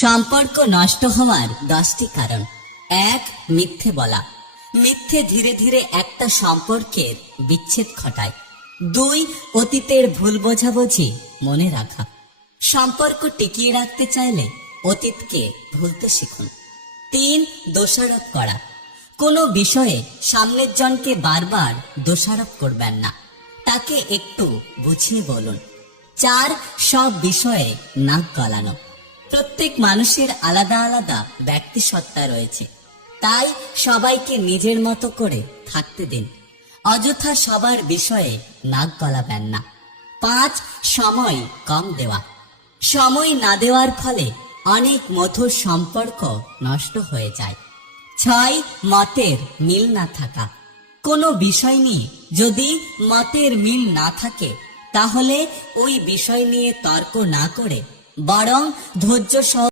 সম্পর্ক নষ্ট হওয়ার 10টি কারণ। 1. মিথ্যে বলা। মিথ্যে ধীরে ধীরে একটা সম্পর্কের বিচ্ছেদ ঘটায়। 2. অতীতের ভুল বোঝাবুঝি মনে রাখা। সম্পর্ক টিকিয়ে রাখতে চাইলে অতীতকে ভুলতে শিখুন। 3. দোষারোপ করা। কোনো বিষয়ে সামনের জনকে বারবার দোষারোপ করবেন না, তাকে একটু বুঝিয়ে বলুন। 4. সব বিষয়ে নাক গলানো। প্রত্যেক মানুষের আলাদা আলাদা ব্যক্তিসত্তা রয়েছে, তাই সবাইকে নিজের মতো করে থাকতে দিন। অযথা সবার বিষয়ে নাক গলাবেন না। 5. সময় কম দেওয়া। সময় না দেওয়ার ফলে অনেক মধুর সম্পর্ক নষ্ট হয়ে যায়। 6. মতের মিল না থাকা। কোনো বিষয় নিয়ে যদি মতের মিল না থাকে তাহলে ওই বিষয় নিয়ে তর্ক না করে বরং ধৈর্য সহ